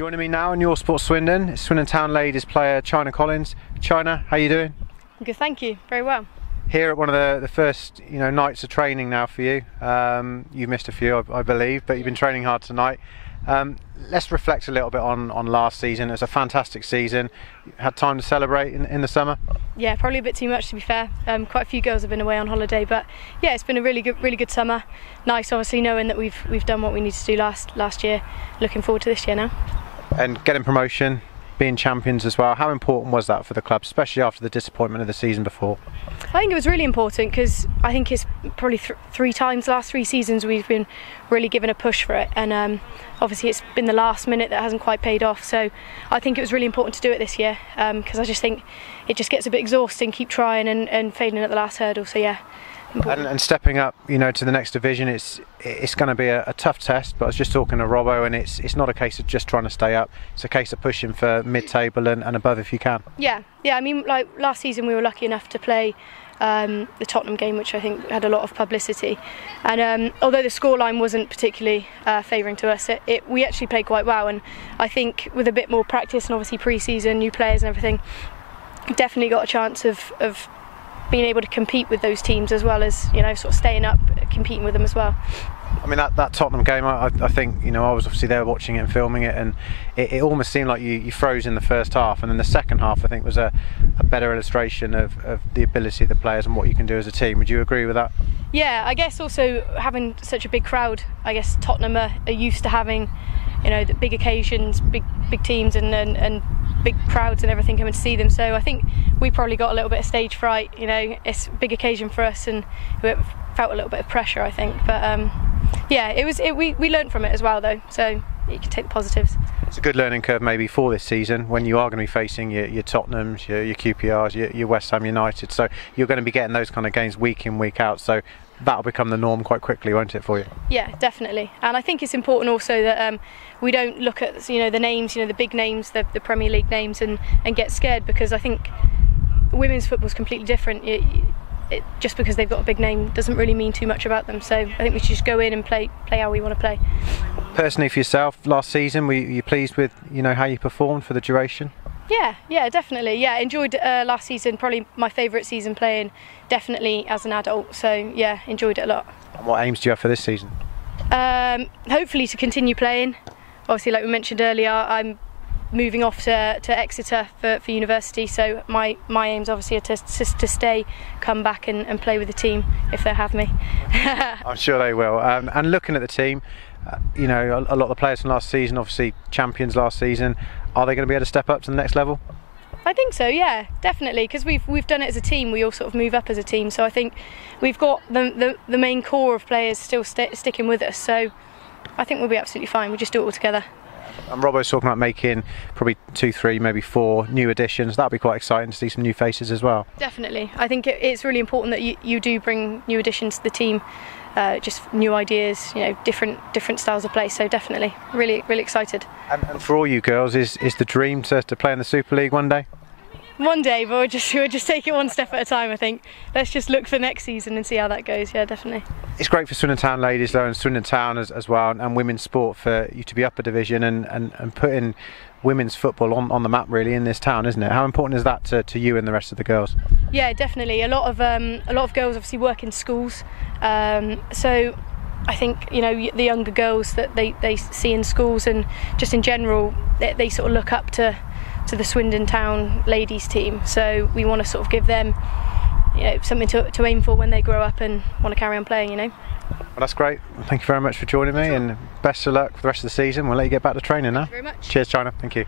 Joining me now in Your Sport Swindon is Swindon Town Ladies player Chyna Collings. Chyna, how are you doing? Good, thank you. Very well. Here at one of the first nights of training now for you. You've missed a few, I believe, but you've been training hard tonight. Let's reflect a little bit on last season. It was a fantastic season. You had time to celebrate in the summer? Yeah, probably a bit too much to be fair. Quite a few girls have been away on holiday, but yeah, it's been a really good summer. Nice, obviously, knowing that we've done what we needed to do last year. Looking forward to this year now. And getting promotion, being champions as well. How important was that for the club, especially after the disappointment of the season before? I think it was really important because I think it's probably three times the last 3 seasons we've been really given a push for it, and obviously it's been the last minute that hasn't quite paid off. So I think it was really important to do it this year because I just think it just gets a bit exhausting, keep trying and failing at the last hurdle. So yeah. And stepping up, to the next division, it's going to be a tough test. But I was just talking to Robbo, and it's not a case of just trying to stay up. It's a case of pushing for mid-table and above if you can. Yeah. I mean, like last season, we were lucky enough to play the Tottenham game, which I think had a lot of publicity. And although the scoreline wasn't particularly favouring to us, we actually played quite well. And I think with a bit more practice and obviously pre-season, new players and everything, definitely got a chance of being able to compete with those teams as well as sort of staying up, competing with them as well. I mean that Tottenham game, I think I was obviously there watching it and filming it, and it almost seemed like you froze in the first half, and then the second half I think was a better illustration of the ability of the players and what you can do as a team. Would you agree with that? Yeah, I guess also having such a big crowd, I guess Tottenham are used to having the big occasions, big teams and big crowds and everything coming to see them. So I think we probably got a little bit of stage fright. It's a big occasion for us, and we felt a little bit of pressure, I think. But yeah, we learned from it as well, though. So you can take the positives. It's a good learning curve maybe for this season when you are going to be facing your Tottenhams, your QPRs, your West Ham United. So you're going to be getting those kind of games week in, week out. So that'll become the norm quite quickly, won't it, for you? Yeah, definitely. And I think it's important also that we don't look at the names, the big names, the Premier League names, and get scared, because I think women's football is completely different. Just because they've got a big name doesn't really mean too much about them. So I think we should just go in and play how we want to play. Personally, for yourself, last season, were you pleased with how you performed for the duration? Yeah, definitely. Yeah, enjoyed last season. Probably my favourite season playing, definitely as an adult. So yeah, enjoyed it a lot. And what aims do you have for this season? Hopefully to continue playing. Obviously, like we mentioned earlier, I'm moving off to Exeter for university. So my aims obviously are to stay, come back and play with the team if they have me. I'm sure they will. And looking at the team, a lot of the players from last season, obviously champions last season. Are they going to be able to step up to the next level? I think so, yeah, definitely, because we've done it as a team. We all sort of move up as a team, so I think we've got the main core of players still sticking with us, so I think we'll be absolutely fine. We just do it all together. And Robbo's talking about making probably 2, 3, maybe 4 new additions. That'll be quite exciting to see some new faces as well. Definitely. I think it's really important that you do bring new additions to the team, just new ideas, different styles of play. So definitely, really excited. And for all you girls, is the dream to play in the Super League one day? One day, but we'll just take it one step at a time, I think. Let's just look for next season and see how that goes. Yeah, definitely. It's great for Swindon Town ladies though, and Swindon Town as well, and women's sport, for you to be up a division and putting women's football on the map really in this town, isn't it? How important is that to you and the rest of the girls? Yeah, definitely. A lot of girls obviously work in schools, so I think the younger girls that they see in schools and just in general, they sort of look up to the Swindon Town ladies team. So we want to sort of give them something to aim for when they grow up and want to carry on playing. Well, that's great. Thank you very much for joining me, and best of luck for the rest of the season. We'll let you get back to training now. Thank you very much. Cheers, Chyna. Thank you.